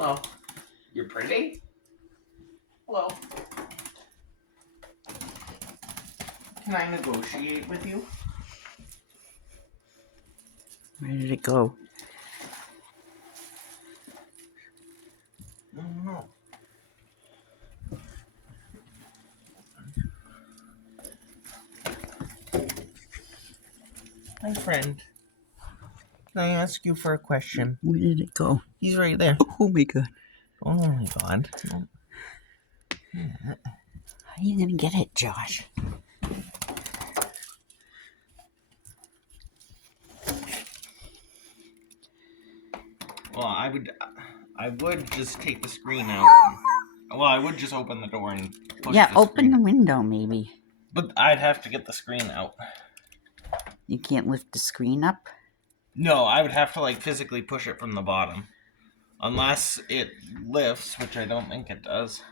Hello. You're pretty? Hello. Can I negotiate with you? Where did it go? No. My friend, can I ask you for a question? Where did it go? He's right there. Oh my god. Oh my god. How are you gonna get it, Josh? Well, I would just take the screen out. Well, I would just open the door and push Yeah, the open screen. the window maybe. But I'd have to get the screen out. You can't lift the screen up? No, I would have to like physically push it from the bottom. Unless it lifts, which I don't think it does.